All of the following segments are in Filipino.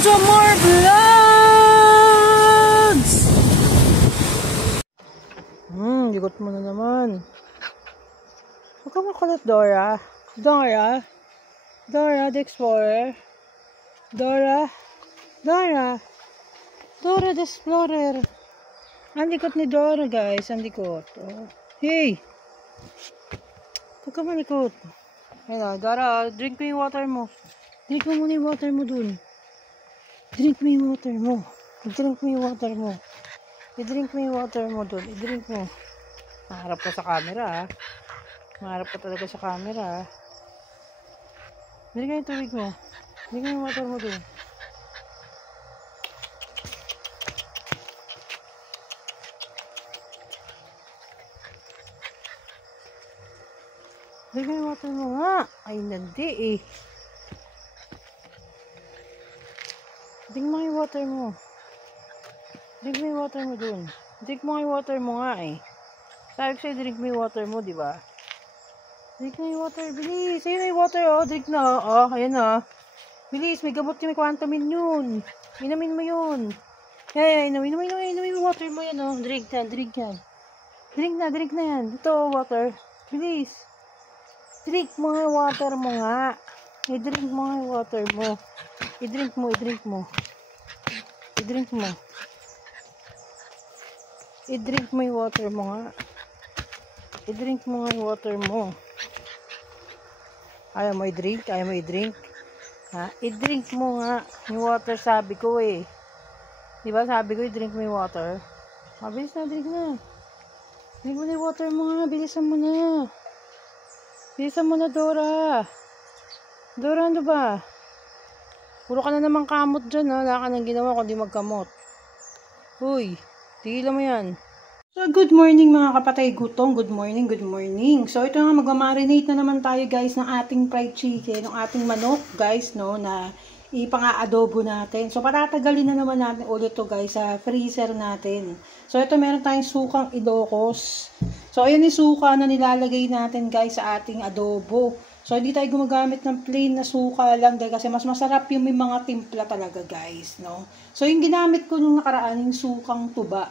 to more vlogs! Ligot mo na naman. Huwag ka makulit, Dora. Dora the Explorer. Dora the Explorer. Ang likot ni Dora, guys. Ang likot. Oh. Hey! Huwag ka malikot. Ayun, Dora, drink mo yung water mo. Drink mo muna yung water mo dun. Drink mo yung water mo. I-drink mo yung water mo. I-drink mo yung water mo dun. I-drink mo. Maharap ka sa camera, ha. Maharap ka talaga sa camera, ha. Drink mo yung tubig mo. Drink mo yung water mo dun. Drink mo yung water mo, nga. Ay, hindi, eh. Drink mo yung water mo. Drink mo yung water mo dun. Drink mo yung water mo nga eh. Sabi ko sa'yo, drink mo yung water mo, diba? Drink mo yung water, bilis. Ayun na yung water, oh. Drink na, oh. Ayan na. Bilis, may gamot yung may quantamin yun. Inamin mo yun. Ay, inamin mo yung water mo yan, oh. Drink yan, drink yan. Drink na yan. Ito, water. Bilis. Drink mo yung water mo nga. I-drink mo yung water mo. I-drink mo. I-drink mo yung water mo nga. I-drink mo nga yung water mo. Ayaw mo i-drink? Ha? I-drink mo nga yung water, sabi ko eh. Diba sabi ko i-drink mo yung water? Mabilis na, drink na. Drink mo na yung water mo nga. Bilisan mo na. Dora. Dora, ano ba? Puro ka na naman kamot dyan, ha? Wala ka nang ginawa kundi magkamot. Uy, tigilan mo yan. So, good morning mga kapatay gutong. Good morning. So, ito nga, magmamarinate na naman tayo, guys, ng ating fried chicken, ng ating manok, guys, no, na ipang-aadobo natin. So, patatagalin na naman natin ulit to, guys, sa freezer natin. So, ito, meron tayong sukang Ilocos. So, ayan yung suka na nilalagay natin, guys, sa ating adobo. So, hindi tayo gumagamit ng plain na suka lang dahil kasi mas masarap yung may mga timpla talaga, guys, no? So, yung ginamit ko nung nakaraan, yung sukang tuba.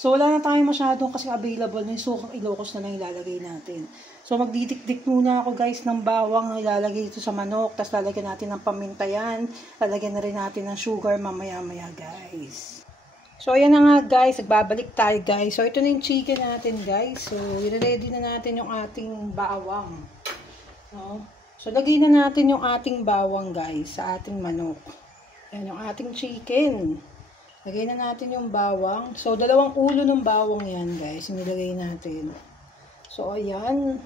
So, wala na tayo masyadong kasi available na yung sukang Ilocos na lang ilalagay natin. So, magdidikdik muna ako, guys, ng bawang na ilalagay ito sa manok. Tapos, lalagyan natin ng paminta yan. Lalagyan na rin natin ng sugar mamaya-maya, guys. So, ayan na nga, guys. Nagbabalik tayo, guys. So, ito na yung chicken natin, guys. So, i-ready na natin yung ating bawang. No? So, lagay na natin yung ating bawang, guys, sa ating manok. Ayan, yung ating chicken. Lagay na natin yung bawang. So, 2 ulo ng bawang yan, guys. Nilagay natin. So, ayan.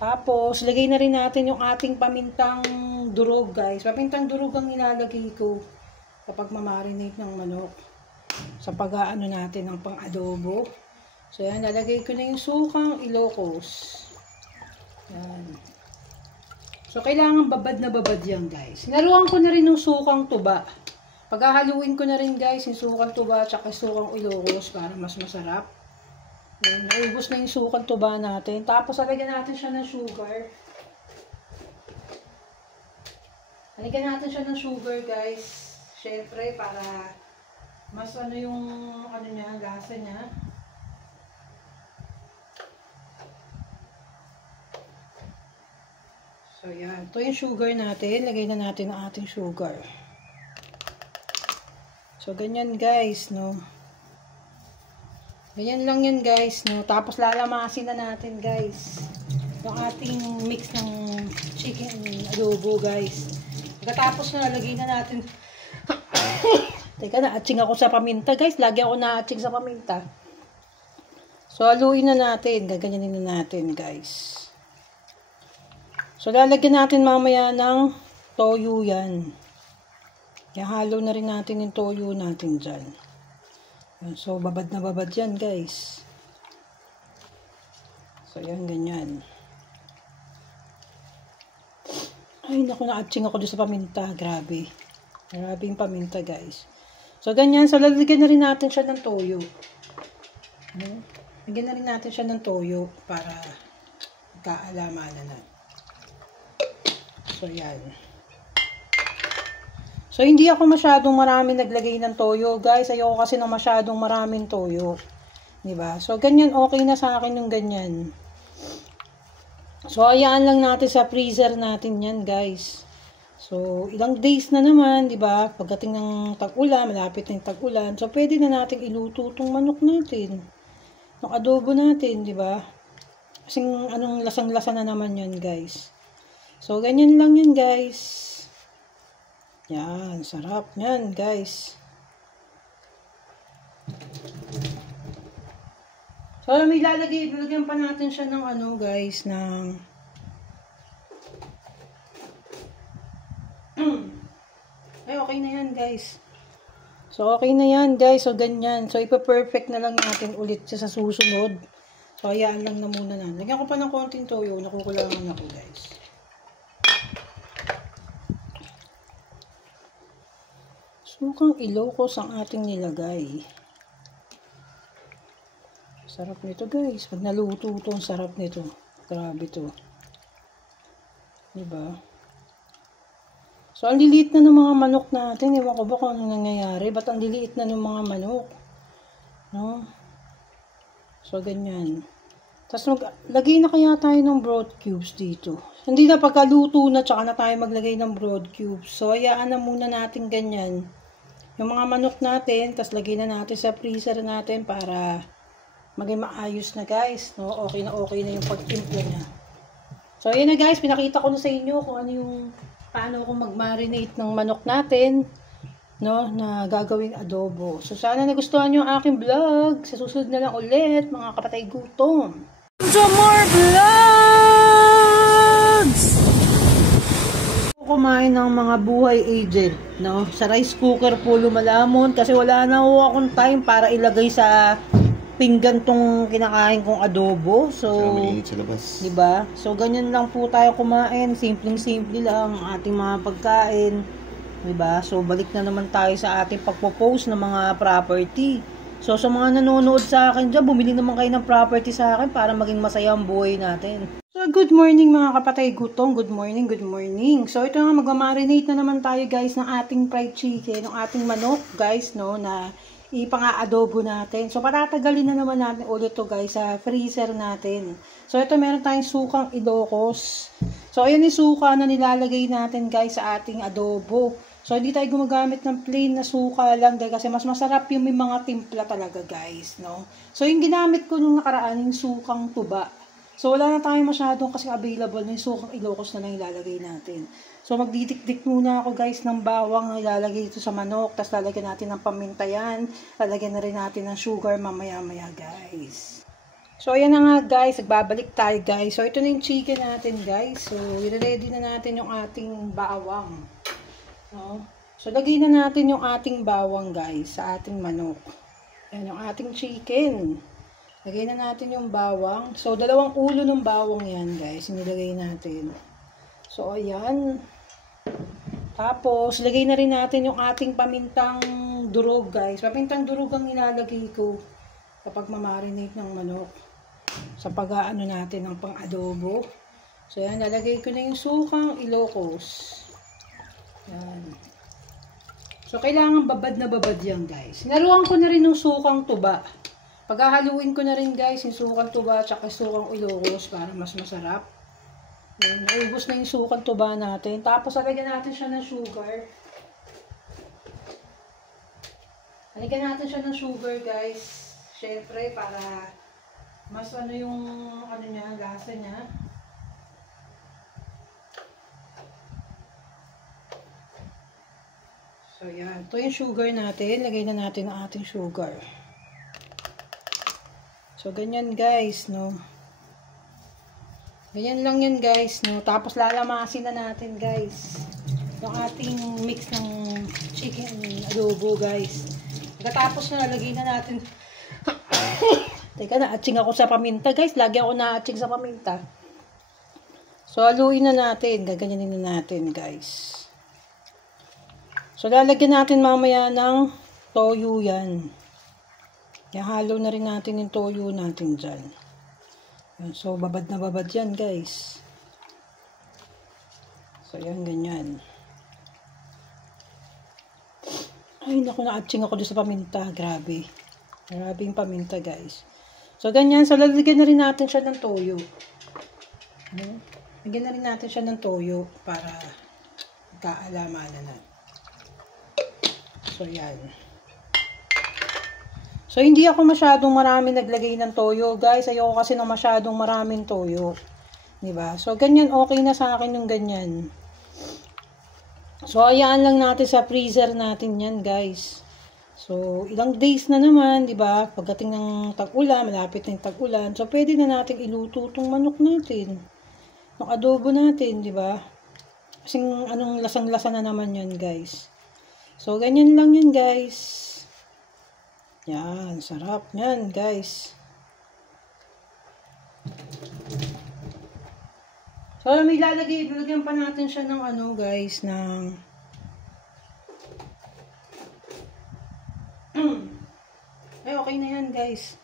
Tapos, lagay na rin natin yung ating pamintang durog, guys. Pamintang durog ang nilalagay ko kapag mamarinate ng manok. Sa pag-aano natin ng pang-adobo. So, ayan. Lalagay ko na yung sukang Ilocos. Yan. So, kailangan babad na babad yan, guys. Sinaluan ko na rin yung sukang tuba. Paghahaluin ko na rin, guys, yung sukang tuba at sukang Ilocos para mas masarap. Yan. Naubos na yung sukang tuba natin. Tapos, alagyan natin siya ng sugar. Alagyan natin siya ng sugar, guys. Siyempre, para mas ano yung ano niya, lasa niya. So, yan. Ito yung sugar natin. Lagay na natin ang ating sugar. So, ganyan, guys, no. Ganyan lang yan, guys, no. Tapos, lalamasin na natin, guys, yung ating mix ng chicken adobo, guys. Pagkatapos na, lagay na natin. Teka, na-atching ako sa paminta, guys. Lagi ako na-atching sa paminta. So, haluin na natin. Gaganyanin na natin, guys. So, lalagyan natin mamaya ng toyo yan. Ihalo na rin natin yung toyo natin dyan. So, babad na babad yan, guys. So, yan, ganyan. Ay, naku, na-atching ako doon sa paminta. Grabe. Grabe yung paminta, guys. So, ganyan. So, lalagyan na rin natin siya ng toyo. Lagyan na rin natin siya ng toyo para kaalaman na. So, yan. So, hindi ako masyadong maraming naglagay ng toyo, guys. Ayoko kasi ng masyadong maraming toyo. Diba? So, ganyan, okay na sa akin yung ganyan. So, ayaan lang natin sa freezer natin yan, guys. So, ilang days na naman, di ba? Pagdating ng tag-ulan, malapit na yung tag-ulan. So, pwede na natin iluto itong manok natin. Yung adobo natin, di ba? Kasing anong lasang-lasa na naman yan, guys. So, ganyan lang yan, guys. Yan, sarap yan, guys. So, may lalagyan pa natin siya ng ano, guys, ng ay, okay na yan, guys. So, okay na yan, guys. So, ganyan. So, ipa-perfect na lang natin ulit siya sa susunod. So, hayaan lang na muna na. Lagyan ko pa ng konting toyo. Nakukulangan ako, guys. Sukang Ilocos ang ating nilagay. Sarap nito, guys. Pag naluto ito, ang sarap nito. Grabe to. Diba? So, ang liliit na ng mga manok natin. Ewan ko ba kung anong nangyayari. Ba't ang liliit na ng mga manok? No? So, ganyan. Tapos, lagay na kaya tayo ng broad cubes dito. Hindi na pagkaluto na, tsaka na tayo maglagay ng broad cubes. So, hayaan na muna natin ganyan. Yung mga manok natin, tapos lagay na natin sa freezer natin para maging maayos na, guys. No? Okay na yung pag-timpla niya. So, ayan na, guys. Pinakita ko na sa inyo kung ano yung paano ako mag-marinate ng manok natin, no, na gagawing adobo. So, sana nagustuhan nyo ang aking vlog. Sa susunod na lang ulit, mga kapatay gutom. To more vlogs! Kumain ng mga buhay agent, no? Sa rice cooker po lumalamon kasi wala na ako akong time para ilagay sa pinggan tong kinakain kong adobo. So, diba? So, ganyan lang po tayo kumain. Simpleng-simple lang ang ating mga pagkain. Diba? So, balik na naman tayo sa ating pagpo-post ng mga property. So, sa mga nanonood sa akin dyan, bumili naman kayo ng property sa akin para maging masaya ang buhay natin. So, good morning mga kapatay gutong. Good morning, good morning. So, ito nga, magmamarinate na naman tayo guys ng ating fried chicken, ng ating manok guys, no, na ipang-adobo natin. So, patatagalin na naman natin ulit to guys sa freezer natin. So, ito meron tayong sukang Ilocos. So, ayan yung suka na nilalagay natin guys sa ating adobo. So, hindi tayo gumagamit ng plain na suka lang dahil kasi mas masarap yung may mga timpla talaga guys, no? So, yung ginamit ko nung nakaraan yung sukang tuba. So, wala na tayo masyadong kasi available na yung sukang Ilocos na lang ilalagay natin. So, magdidikdik muna ako guys ng bawang na ilalagay ito sa manok. Tapos lalagyan natin ng paminta yan. Lalagyan na rin natin ng sugar mamaya-maya guys. So, ayan na nga guys. Nagbabalik tayo guys. So, ito na yung chicken natin guys. So, i-ready na natin yung ating bawang. No? So, lagay na natin yung ating bawang guys sa ating manok. Ayan yung ating chicken. Lagay na natin yung bawang. So, 2 ulo ng bawang yan guys. Inilagay natin. So, ayan. Tapos, lagay na rin natin yung ating pamintang durog, guys. Pamintang durog ang nilalagay ko kapag mamarinate ng manok. Sa pag-aano natin ng pang-adobo. So, ayan. Lalagay ko na yung sukang Ilocos. Ayan. So, kailangan babad na babad yan, guys. Hinaluan ko na rin yung sukang tuba. Paghahaluin ko na rin, guys, yung sukang tuba at sukang Ilocos para mas masarap. Ayan, naubos na yung sukang tuba natin. Tapos, lagyan natin siya ng sugar. Lagyan natin siya ng sugar, guys. Siyempre, para mas ano yung ano niya, lasa niya. So, yan. Ito yung sugar natin. Lagay na natin ang ating sugar. So, ganyan, guys, no? Ganyan lang yan guys, no? Tapos lalamasin na natin guys yung ating mix ng chicken adobo guys. Pagkatapos na lagay na natin teka, na-atching ako sa paminta guys. Lagi ako na-atching sa paminta. So, haluin na natin. Gaganyanin na natin guys. So, lalagyan natin mamaya ng toyo yan. Halo na rin natin yung toyo natin dyan. So, babad na babad yan, guys. So, yan, ganyan. Ay, naku, na-atching ako doon sa paminta. Grabe. Grabe yung paminta, guys. So, ganyan. So, lalagyan na rin natin siya ng toyo. Lagyan na rin natin siya ng toyo para kaalaman na. So, yan. So, hindi ako masyadong marami naglagay ng toyo, guys. Ayoko kasi ng masyadong maraming toyo. Diba? So, ganyan. Okay na sa akin yung ganyan. So, ayaan lang natin sa freezer natin yan, guys. So, ilang days na naman, di ba? Pagdating ng tag-ulan, malapit na yung tag-ulan. So, pwede na natin iluto itong manok natin. Yung adobo natin, di ba? Kasing anong lasang-lasa na naman yan, guys. So, ganyan lang yan, guys. Yan, sarap yan, guys. So, may lalagyan pa natin siya ng ano, guys, ng ay, okay na yan, guys.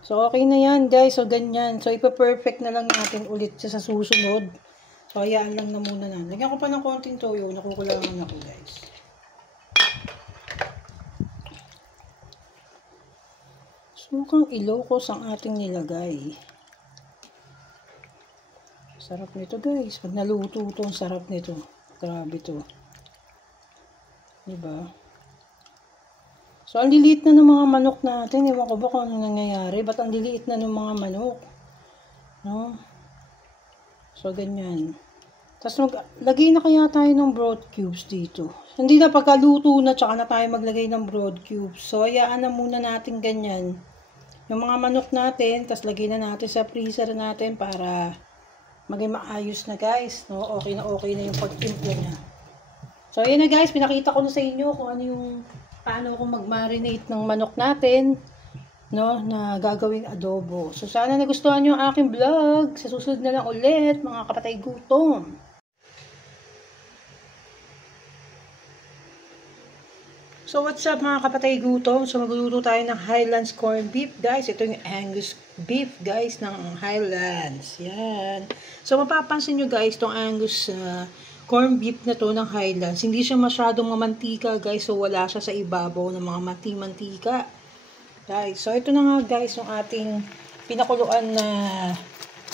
So, okay na yan, guys. So, ganyan. So, ipa-perfect na lang natin ulit siya sa susunod. So, hayaan lang na muna na. Lagyan ko pa ng konting toyo. Nakukulangan ako, guys. Sukang Ilocos ang ating nilagay. Sarap nito, guys. Pag naluto ito, ang sarap nito. Grabe to. Diba? So, ang liliit na ng mga manok natin. Ewan ko ba kung ano nangyayari. Ba't ang liliit na ng mga manok? No? So, ganyan. Tapos, lagay na kaya tayo ng broad cubes dito. Hindi na pagkaluto na, tsaka na tayo maglagay ng broad cubes. So, hayaan na muna natin ganyan. Yung mga manok natin, tapos lagay na natin sa freezer natin para maging maayos na, guys. No? Okay na yung pag-timpla niya. So, ayan na, guys. Pinakita ko na sa inyo kung ano yung paano ako mag-marinate ng manok natin, no, na gagawing adobo. So, sana nagustuhan nyo ang aking vlog. Sa susunod na lang ulit, mga kapatay gutom. So, what's up mga kapatay gutom? So, magluluto tayo ng Highlands corned beef, guys. Ito yung Angus beef, guys, ng Highlands. Yan. So, mapapansin nyo, guys, itong Angus corned beef na to ng Highlands. Hindi siya masyadong mamantika, guys. So, wala siya sa ibabaw ng mga mantika. Guys, so ito na nga, guys, yung ating pinakuluan na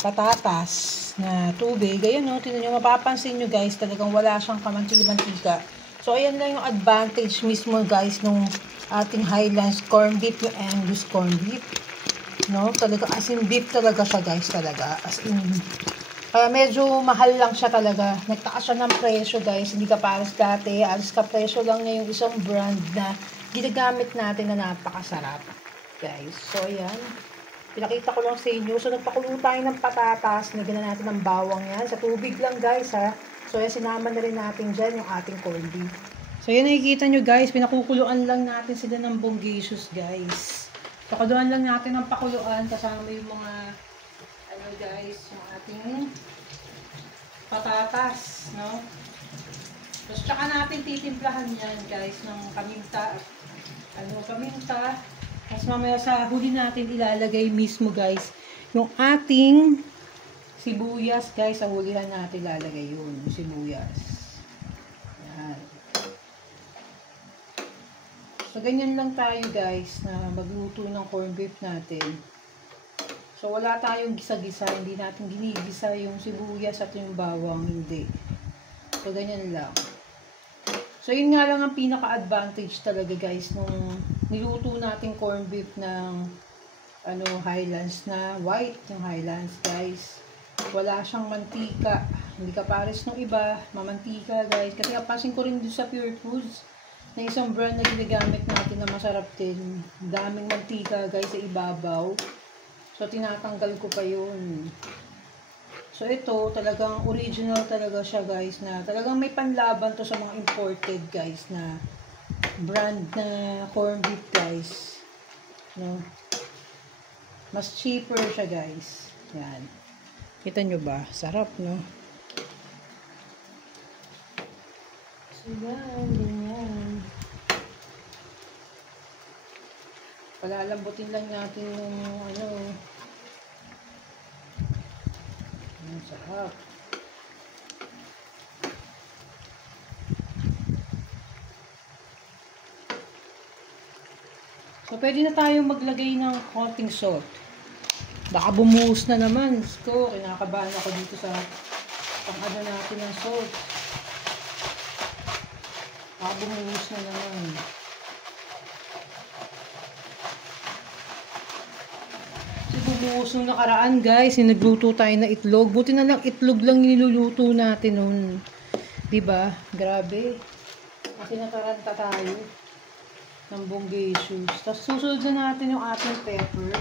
patatas na tubig. Ayan, no, tingnan nyo, mapapansin nyo, guys, talagang wala siyang kamantika. So, ayan lang yung advantage mismo, guys, nung ating Highlands corned beef, yung Angus corned beef. No, talaga, as in beef talaga siya, guys, talaga. As in, kaya medyo mahal lang siya talaga. Nagtaas siya ng presyo, guys. Hindi ka pares dati. Alis ka presyo lang niya yung isang brand na ginagamit natin na napakasarap, guys. So, ayan. Pinakita ko lang sa inyo. So, nagpakulo tayo ng patatas. Nagyan na natin ng bawang yan. Sa tubig lang, guys, ha. So, ayan, sinama na rin natin dyan yung ating corned beef. So, ayan, nakikita nyo, guys. Pinakukuluan lang natin sila ng bonggacious, guys. Pakuluan lang natin ng pakuluan kasama yung mga guys, yung ating patatas, no? Tapos tsaka natin titimplahan yan, guys, ng paminta. Paminta. Tapos mamaya sa huli natin ilalagay mismo, guys, yung ating sibuyas, guys. Sa hulihan natin ilalagay yun, yung sibuyas. Yan. So, ganyan lang tayo, guys, na magluto ng corned beef natin. So, wala tayong gisa-gisa. Hindi natin ginigisa yung sibuyas at yung bawang. Hindi. So, ganyan lang. So, yun nga lang ang pinaka-advantage talaga, guys, nung niluto natin corned beef ng Highlands na white. Yung Highlands, guys. Wala siyang mantika. Hindi ka pares nung iba. Mamantika, guys. Kasi kapasin ko rin doon sa Pure Foods na isang brand na ginagamit natin na masarap din. Daming mantika, guys, sa ibabaw. So, tinatanggal ko pa yun. So, ito, talagang original talaga siya, guys, na talagang may panlaban to sa mga imported, guys, na brand na corned beef, guys. No? Mas cheaper siya, guys. Yan. Kita nyo ba? Sarap, no? So, yan. Ganyan. Palalambutin lang natin yung ang sarap. So, pwede na tayong maglagay ng konting salt. Baka bumuhos na naman. Ko, kinakabahan ako dito sa pang-ano natin ng salt. Baka bumuhos na naman. So, bumuhos nung nakaraan, guys. Nagluto tayo na itlog. Buti na lang itlog lang niluluto natin nun. Diba? Grabe. Kasi nataranta tayo ng bonggacious. Tapos susunod na natin yung ating pepper.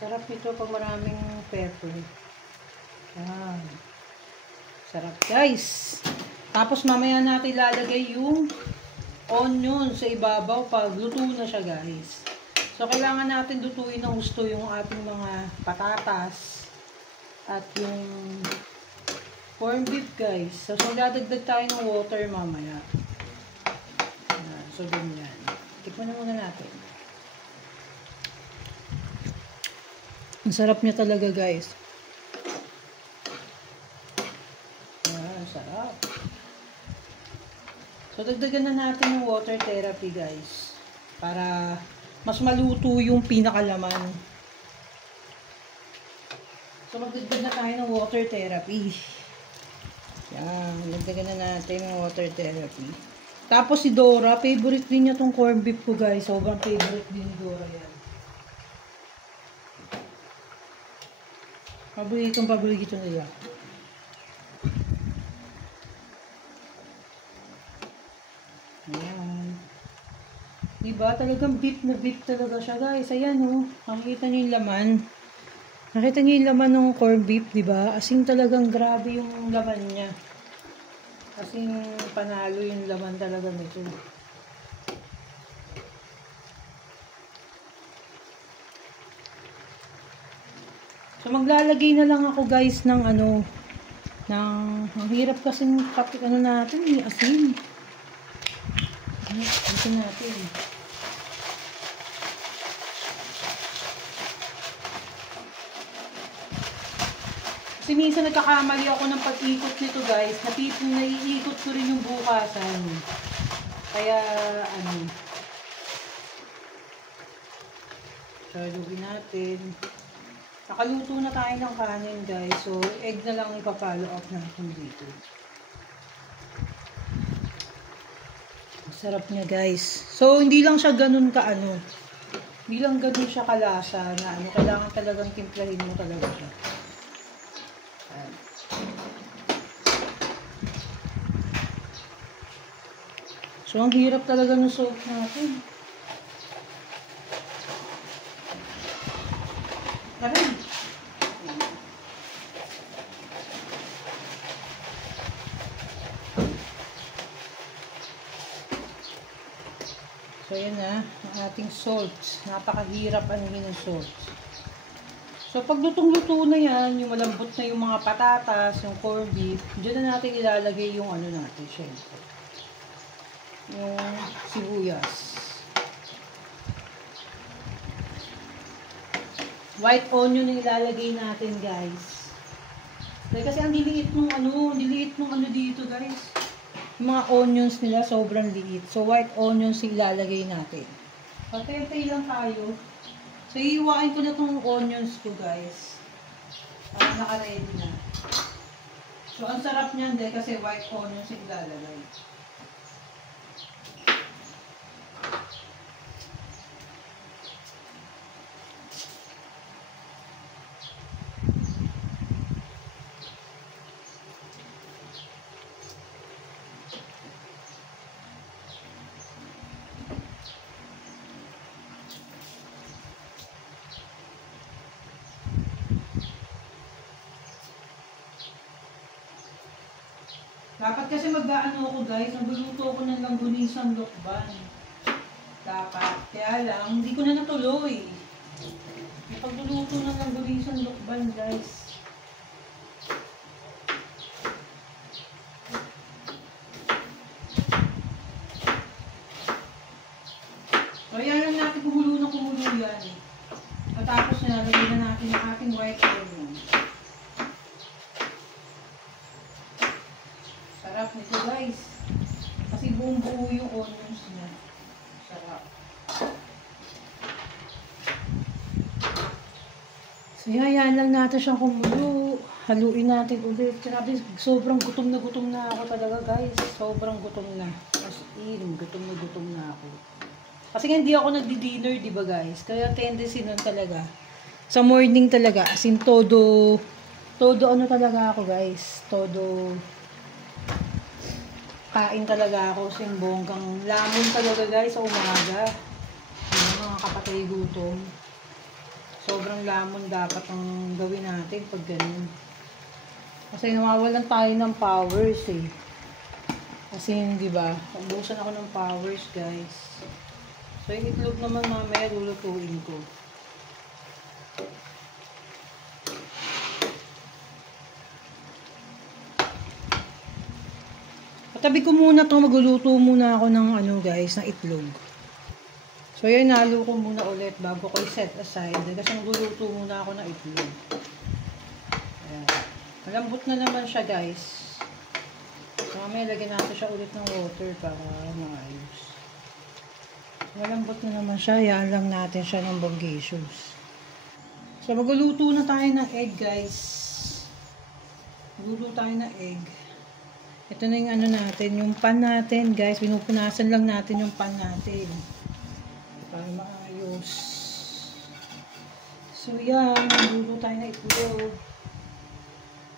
Sarap ito pag maraming pepper. Yan. Sarap, guys. Tapos mamaya natin ilalagay yung onion sa ibabaw pag luto na siya, guys. So kailangan natin lutuin ng gusto yung ating mga patatas at yung corn beef, guys. So dadagdag tayo ng water mamaya. Yan. So ganyan. Tikman na muna natin. Ang sarap niya talaga, guys. Yan, sarap. So dagdagan na natin yung water therapy, guys. Para mas maluto yung pinakalaman. So magdagdag na tayo ng water therapy. Yan, dagdagan na natin yung water therapy. Tapos si Dora, favorite din niya tong corn beef ko, guys. Sobrang favorite din ni Dora yan. Paborito nila. Ayan. Diba? Talagang beef na beef talaga siya, guys. Ayan, oh. Nakikita niyo yung laman. Nakita niyo yung laman ng corn beef, diba? Asing talagang grabe yung laman niya. Kasing panalo yung laman talaga nito. So maglalagay na lang ako, guys, ng ang hirap kasing natin, asin. Asin natin. Kasi minsan nagkakamali ako ng pag-ikot nito, guys. Naiikot ko rin yung bukasan. Kaya, salugin natin. Nakaluto na tayo ng kanin, guys. So, egg na lang ipapalo up natin dito. Sarap niya, guys. So, hindi lang siya ganun hindi lang ganun siya kalasa na kailangan talagang timplahin mo talaga siya. So, ang hirap talaga ng soup natin. Aray! So, yan na. Ang ating salt. Napakahirap anuhin ng salt. So, pag lutong-luto na yan, yung malambot na yung mga patatas, yung corned beef, dyan na natin ilalagay yung natin, syempre. Yung sibuyas. White onion yung ilalagay natin, guys. Kasi ang diliit nung dito, guys. Yung mga onions nila sobrang liit. So white onions yung ilalagay natin. Patay-tay lang tayo. So iiwain ko na tong onions ko, guys. Para naka-ready na. So ang sarap niyan din kasi white onions yung ilalagay. Dapat kasi ako, guys, nagluluto ako ng langgunisang lokban. Dapat. Kaya lang, hindi ko na natuloy. May pagluluto ng langgunisang lokban, guys. So, ayan lang natin kumulo yan. Matapos na, lagyan na natin yung ating white onion. Sarap nito, guys. Kasi buong buo yung onions niya. Sarap. So, yan lang natin siyang kumulo. Haluin natin ulit. Grabe, sobrang gutom na ako talaga, guys. Sobrang gutom na. As in, gutom na ako. Kasi hindi ako nagdi-dinner, di ba, guys? Kaya tendency nun talaga. Sa morning talaga. As in, todo ano talaga ako, guys. Todo kain talaga ako. Simbonggang lamon talaga, guys, sa umaga. Mga kapatay gutom. Sobrang lamon dapat ang gawin natin pag ganun. Kasi nawawalan tayo ng powers eh. Kasi di ba, ubusan ako ng powers, guys. So yung itlog naman mamaya lulutuin ko. Patabi ko muna to, magluluto muna ako ng ano, guys, ng itlog. So yun, nalo ko muna ulit bago ko i-set aside. Kasi magluluto muna ako ng itlog. Ayan. Malambot na naman siya, guys. So mamaya lagyan natin siya ulit ng water para maayos. Malambot na naman siya. Yan lang natin siya ng bongacious. So magluluto na tayo ng egg, guys. Magluluto tayo ng egg. Ito na yung ano natin, yung pan natin, guys. Pinupunasan lang natin yung pan natin. Para maayos. So yan, magluluto tayo ng itlog.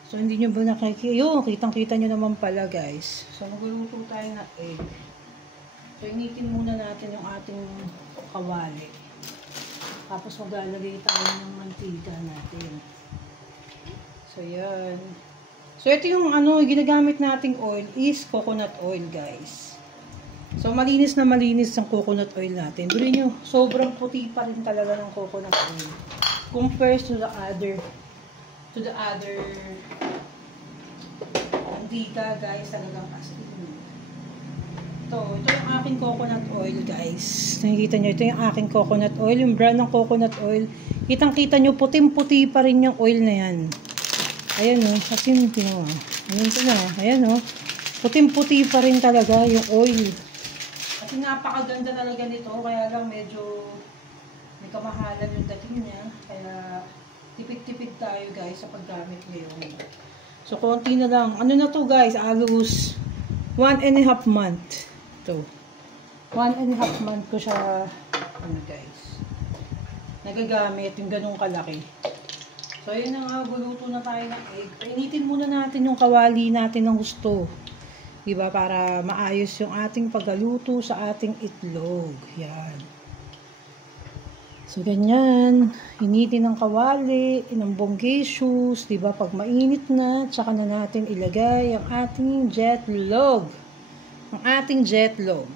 So, hindi nyo ba nakikita? Yun, kitang-kita nyo naman pala, guys. So, magluluto tayo ng egg. So, initin muna natin yung ating kawali. Tapos, maglalagay tayo ng mantika natin. So, yan. So, ito yung ano, ginagamit nating oil is coconut oil, guys. So, malinis na malinis ang coconut oil natin. Bili nyo, sobrang puti pa rin talaga ng coconut oil. Compared to the other mantika, guys, talagang asin. Ito yung aking coconut oil, guys. Nakikita nyo, ito yung aking coconut oil, yung brand ng coconut oil. Kitang-kita nyo, puting-puti pa rin yung oil na yan. Ayan o, asin, tino. Ayan ito na, ayan o. Puting-puti pa rin talaga yung oil. Kasi napakaganda talaga nito, kaya lang medyo may kamahalan yung dating niya. Kaya tipid-tipid tayo, guys, sa paggamit ngayon. So, konti na lang. Ano na to, guys? Alos 1.5 month. Ito. 1.5 month ko siya, ano, guys, nagagamit yung ganung kalaki. So, yun na nga, guluto na tayo ng egg. Painitin muna natin yung kawali natin ng gusto. Diba? Para maayos yung ating paggaluto sa ating itlog. Yan. So, ganyan. Initin ng kawali, ng bongacious, diba? Pag mainit na, tsaka na natin ilagay ang ating jetlog. Ang ating jetlog.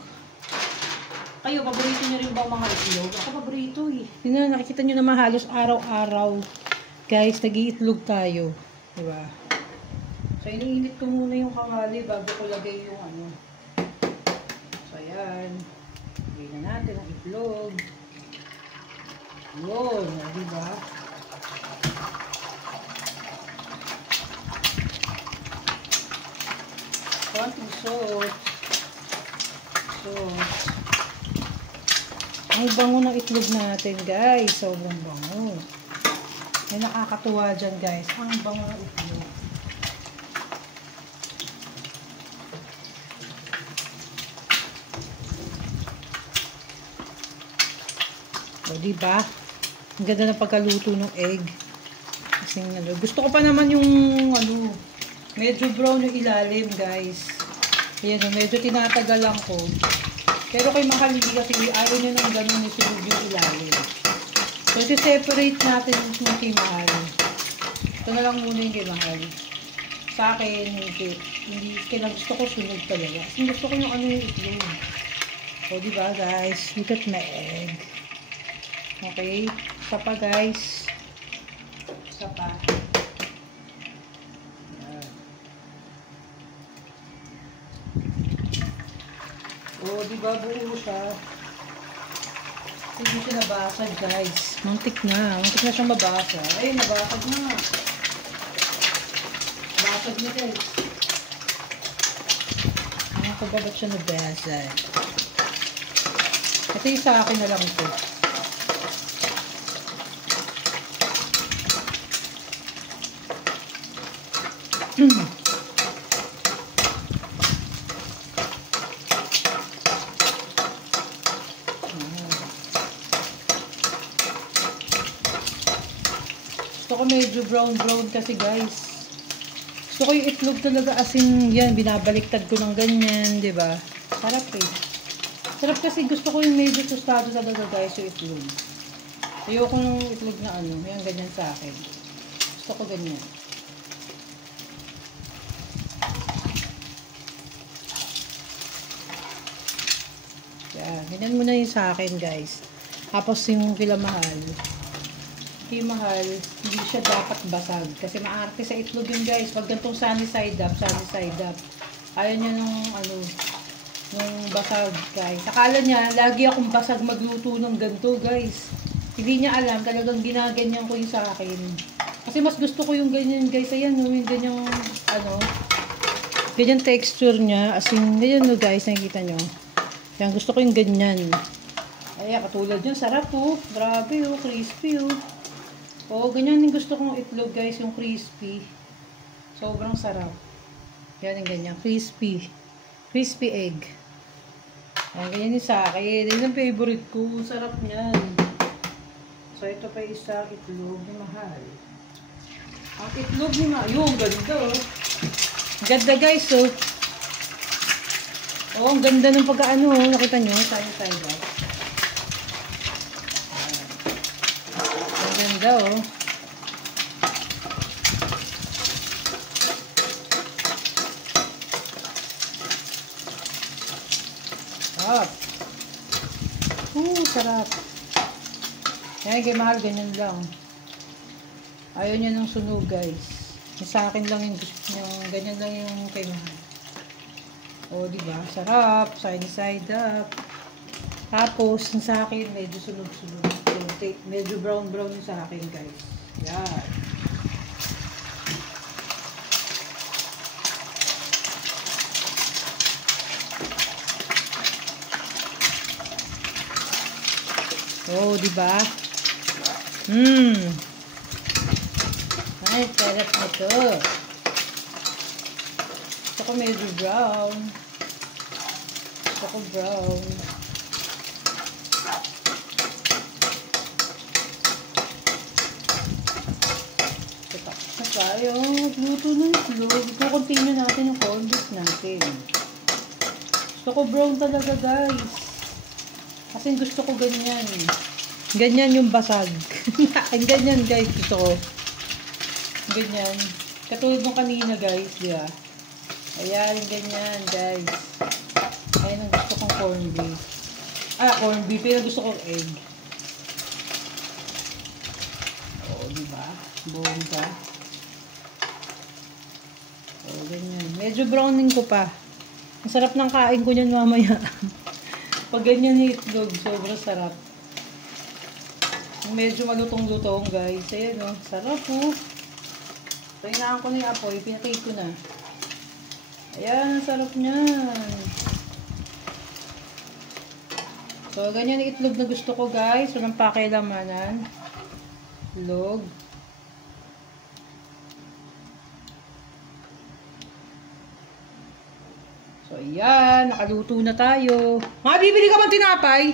Kayo, paborito nyo rin ba ang mga itlog? Ako paborito eh. Yun na, nakikita nyo naman halos araw-araw. Guys, nag-iitlog tayo. Diba? So, iniinit ko muna yung kawali bago ko lagay yung ano. So, ayan. Lagay na natin ang itlog. Yun, diba? Konting salt. Ang bango ng itlog natin, guys. Sobrang bango. May nakakatuwa dyan, guys. Ang bango ng itlog. O, diba? Ang ganda ng pagkaluto ng egg. Kasi, gusto ko pa naman yung, ano, medyo brown yung ilalim, guys. Ayan, medyo tinatagalan ko. Pero kay Mahal, kasi ayaw nyo nang ganun yung ilalim. So, separate natin yung kay Mahal. Ito na lang muna yung kay Mahal. Sa akin, hindi kailang gusto ko sunod talaga. Kasi gusto ko yung ano yung itlog. So, diba, guys? Look at my egg. Okay, isa pa, guys. Isa pa. O, diba, buo siya. Hindi siya nabasag, guys. Muntik na siyang mabasag. Ay, nabasag na. Basag na, guys. ko ba ba't siya nabasag? Ito yung sa akin na lang ito. Gusto ko medyo brown kasi guys. Gusto ko yung itlog talaga asin yan. Binabaliktad ko ng ganyan, di ba? Sarap eh. Sarap kasi gusto ko yung medyo tostado talaga guys yung itlog. Ayoko ng itlog na ano. Yung ganyan sa akin. Gusto ko ganyan. Yan. Ganyan muna yung sa akin guys. Tapos yung kila mahal. Yung mahal, hindi siya dapat basag. Kasi maarte sa itlog yun guys. Pag gantong sunny side up. Ayaw niya nung ano, nung basag guys. Akala niya, lagi akong basag magluto ng ganto guys. Hindi niya alam, talagang ginaganyan ko yung sa akin. Kasi mas gusto ko yung ganyan guys. Ayan, yung ganyang, ano, ganyan texture niya. As in, ganyan no guys, nakikita nyo. Yan, gusto ko yung ganyan. Ayan, katulad yun, sarap oh. Grabe oh, crispy oh. Oo, ganyan yung gusto kong itlog guys, yung crispy. Sobrang sarap. Yan yung ganyan, crispy. Crispy egg. Ayan, ganyan yung sa akin. Yan ang favorite ko. Sarap niyan. So, ito pa isa itlog ni mahal. Ang itlog ni mahal. Yung ganda oh. Ganda guys oh. Oh, ang ganda ng pagkaano oh. Nakita nyo? Tayo guys. Ganda oh. Sarap. Sarap. Kaya kay mahal ganyan lang. Ayaw niya ng sunog guys. Sa akin lang yung ganyan lang yung kay mahal. Oh, diba? Sarap. Side up. Tapos, sa akin medyo sunog-sunog. Medyo brown yung sa akin guys. Yan. Oh, diba? Ay, sarap na to. Gusto ko medyo brown. Gusto ko brown. Tayo, luto ng itlog. I-continue natin yung corned beef natin. Gusto ko brown talaga guys. Kasi gusto ko ganyan. Ganyan yung basag. Ganyan guys, gusto ko. Ganyan. Katulad ng kanina guys, di ba? Ayan, ganyan guys. Ayan ang gusto kong corned beef. Corned beef. Pero gusto kong egg. Oo, di ba? Bongga. O, ganyan. Medyo browning ko pa. Ang sarap ng kain ko niyan mamaya. Pag ganyan yung itlog, sobrang sarap. Medyo malutong-lutong guys. Ayan o, sarap o. Pahinaan ko na yung apoy. Pinatay ko na. Ayan, sarap niyan. So, ganyan yung itlog na gusto ko guys. Walang pakilamanan. Itlog. So, ayan. Nakaluto na tayo. Bibili ka bang tinapay?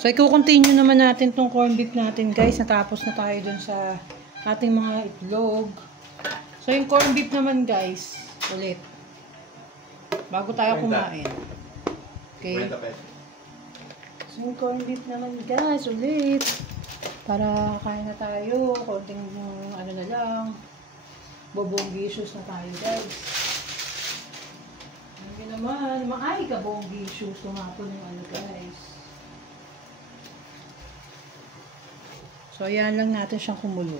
So, i-continue naman natin tong corned beef natin, guys. Natapos na tayo dun sa ating mga itlog. So, yung corned beef naman, guys. Ulit. Bago tayo kumain. Okay. So, yung corned beef naman, guys. Ulit. Para kain na tayo. Konting, ano na lang. Bobonggisius na tayo, guys. Hindi naman, maay ka bonggisyo. Tumapon yung ano guys. So, ayan lang natin siyang kumulo.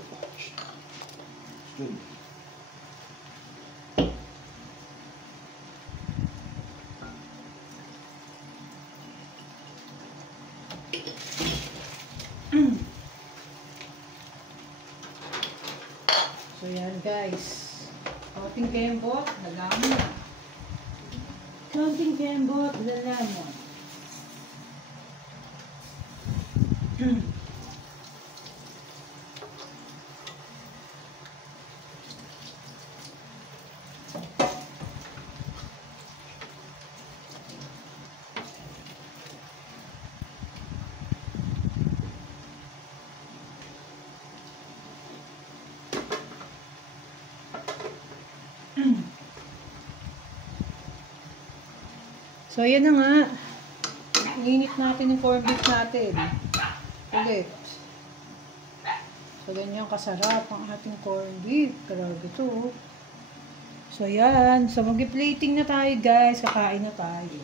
So, ayan guys. Ating kembot, nagamo na. Something kembot, the lemon. So, yan na nga. Init natin yung corned beef natin. Ulit. So, ganyan kasarap ang ating corned beef. Grabe ito. So, yan. So, mag-plating na tayo, guys. Kakain na tayo.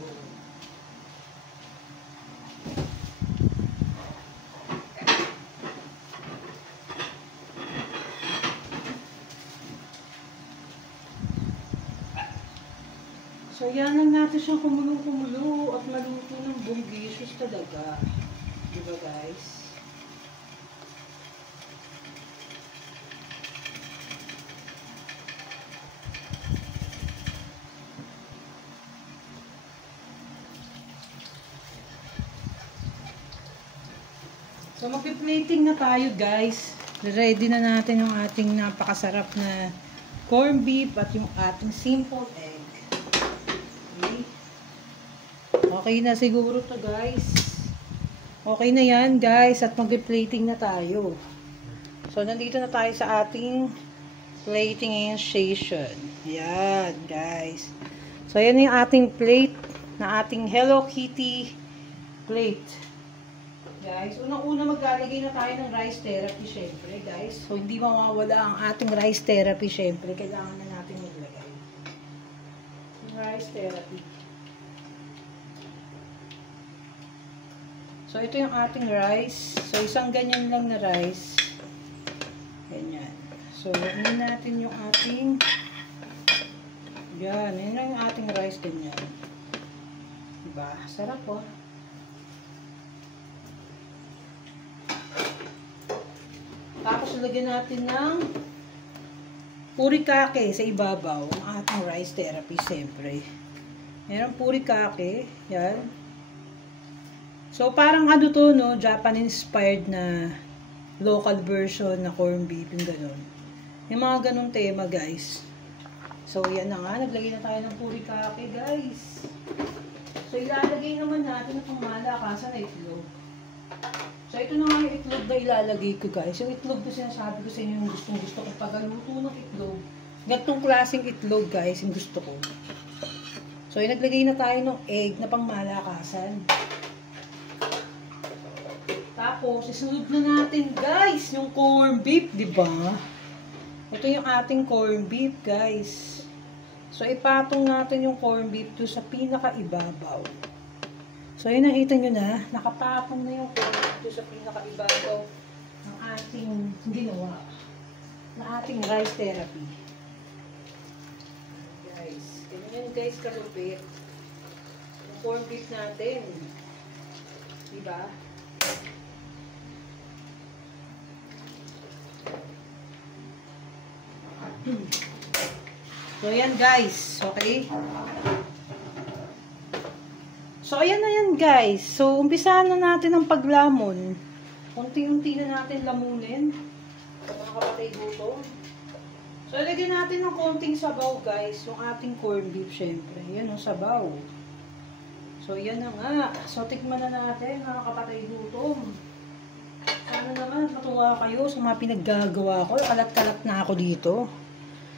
So, yan lang natin siyang kumulo-kumulo at maluto ng bunggisius talaga. Diba, guys? So, mag-plating na tayo, guys. Ready na natin yung ating napakasarap na corned beef at yung ating simple egg. Okay na siguro to, guys. Okay na yan, guys. At mag-plating na tayo. So, nandito na tayo sa ating plating station. Yan, guys. So, yan yung ating plate na ating Hello Kitty plate. Guys, unang-una maglalagay na tayo ng rice therapy, syempre, guys. So, hindi mawawala ang ating rice therapy, syempre. Kailangan na natin maglagay. Rice therapy. So, ito yung ating rice. So, isang ganyan lang na rice. Ganyan. So, ano natin yung ating yan. Yan lang yung ating rice. Ganyan. Diba? Sarap po. Tapos, lagyan natin ng purikake sa ibabaw. Ang ating rice therapy, siyempre. Meron purikake. Yan. So, parang ano to, no? Japan-inspired na local version na corned beef, yung gano'n. Yung mga ganong tema, guys. So, yan na nga. Naglagay na tayo ng purikake, guys. So, ilalagay naman natin na pangmalakasan na itlog. So, ito na nga yung itlog na ilalagay ko, guys. Yung itlog na sinasabi ko sa inyo yung gustong-gusto ko pagluto ng itlog. Gantong klaseng itlog, guys, yung gusto ko. So, yung naglagay na tayo ng egg na pangmalakasan. Tapos, isunod na natin, guys, yung corned beef, di ba? Ito yung ating corned beef, guys. So, ipatong natin yung corned beef to sa pinakaibabaw. So, yun, nakita nyo na, nakapatong na yung corned beef to sa pinakaibabaw ng ating ginawa, na ating rice therapy. Guys, ganyan guys, kalupit. Yung corned beef natin. Diba? So, ayan guys. Okay? So, ayan na yan guys. So, umpisahan na natin ang paglamon. Unti-unti na natin lamunin. Mga kapatid gutom. So, ilagyan natin ng konting sabaw guys. Yung ating corned beef syempre. Yan yung sabaw. So, yan na nga. So, tikman na natin mga kapatid gutom. Sana naman matuwa kayo sa mga pinaggagawa ko. Kalat-kalat na ako dito.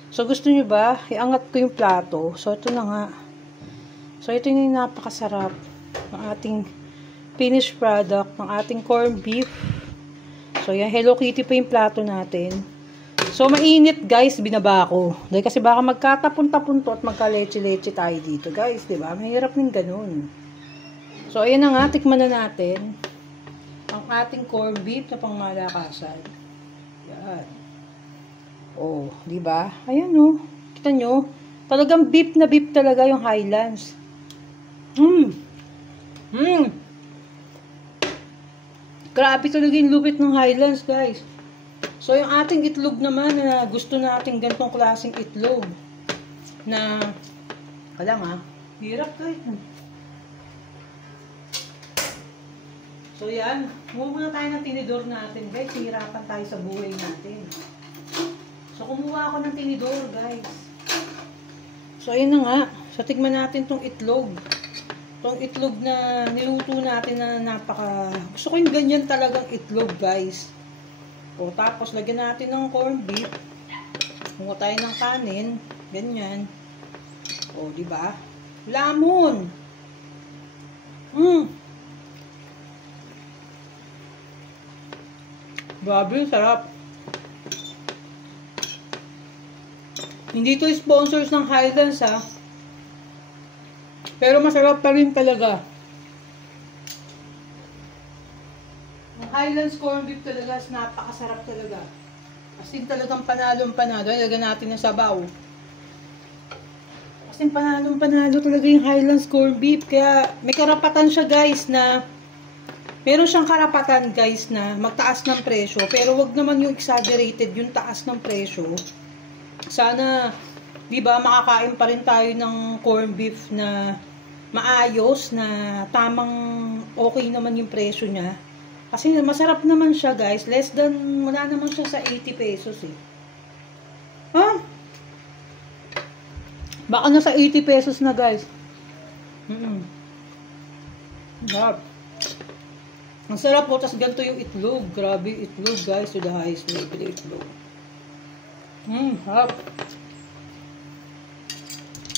So, gusto nyo ba? Iangat ko yung plato. So, ito na nga. So, ito yung napakasarap ng ating finished product ng ating corned beef. So, yan. Hello Kitty pa yung plato natin. So, mainit guys. Binaba ko. Dahil kasi baka magkatapon-tapon to at magka-leche-leche tayo dito guys. Diba? Mahirap ng ganun. So, ayan na nga. Tikman na natin ang ating corned beef na pangmalakasan. Yan. Oh, di ba? Ayan oh. Kita nyo? Talagang beef na beef talaga yung Highlands. Grabe talaga yung lupit ng Highlands, guys. So, yung ating itlog naman na gusto nating ganitong klaseng itlog na, wala nga, Hirap guys. So yan, kumuha muna tayo ng tinidor natin guys. Hirapan tayo sa buhay natin. So kumuha ako ng tinidor guys. So ayun na nga. So tignan natin tong itlog. Tong itlog na niluto natin na napaka... Gusto ko yung ganyan talagang itlog guys. O tapos lagyan natin ng corned beef. Kumuha tayo ng kanin. Ganyan. O diba? Lamon. Grabe, sarap. Hindi to sponsors ng Highlands ha. Pero masarap pa rin talaga. Ang Highlands corned beef talaga, napakasarap talaga. As in talagang panalong-panalo. Ilagyan natin ng sabaw. As in panalong-panalo talaga yung Highlands corned beef. Kaya may karapatan siya guys na meron siyang karapatan guys na magtaas ng presyo. Pero wag naman yung exaggerated yung taas ng presyo. Sana, di ba, makakain pa rin tayo ng corned beef na maayos, na tamang okay naman yung presyo niya. Kasi masarap naman siya guys. Less than, wala naman siya sa 80 pesos eh. Ha? Baka nasa 80 pesos na guys. Sarap. Ang sarap po, tas ganito yung itlog. Grabe itlog guys, to the highest level itlog. Sarap.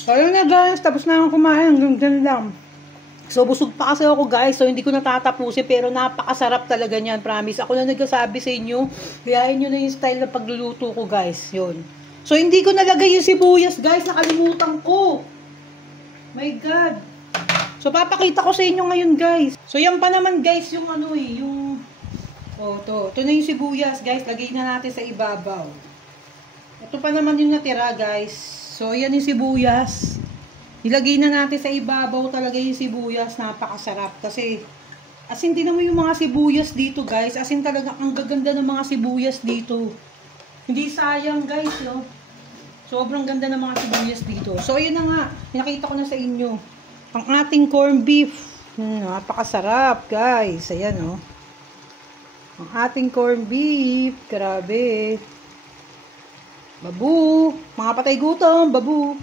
So yun na guys, tapos na akong kumain. Hanggang dyan lang. So busog pa kasi ako guys, so hindi ko natatapusin. Pero napakasarap talaga niyan, promise. Ako na nagsasabi sa inyo, gayahin nyo na yung style na pagluluto ko guys. Yun. So hindi ko nalagay yung sibuyas guys, nakalimutan ko. My God. So, papakita ko sa inyo ngayon, guys. So, yan pa naman, guys, yung ano eh, yung... Oh, to. Ito na yung sibuyas, guys. Lagay na natin sa ibabaw. Ito pa naman yung natira, guys. So, yan yung sibuyas. Ilagay na natin sa ibabaw talaga yung sibuyas. Napakasarap. Kasi, asin din naman yung mga sibuyas dito, guys. Asin talaga, ang gaganda ng mga sibuyas dito. Hindi sayang, guys, no? Sobrang ganda ng mga sibuyas dito. So, yun na nga. Pinakita ko na sa inyo. Ang ating corned beef. Napakasarap, guys. Ayan, oh. Ang ating corned beef. Grabe. Babu. Mga patay gutom. Babu.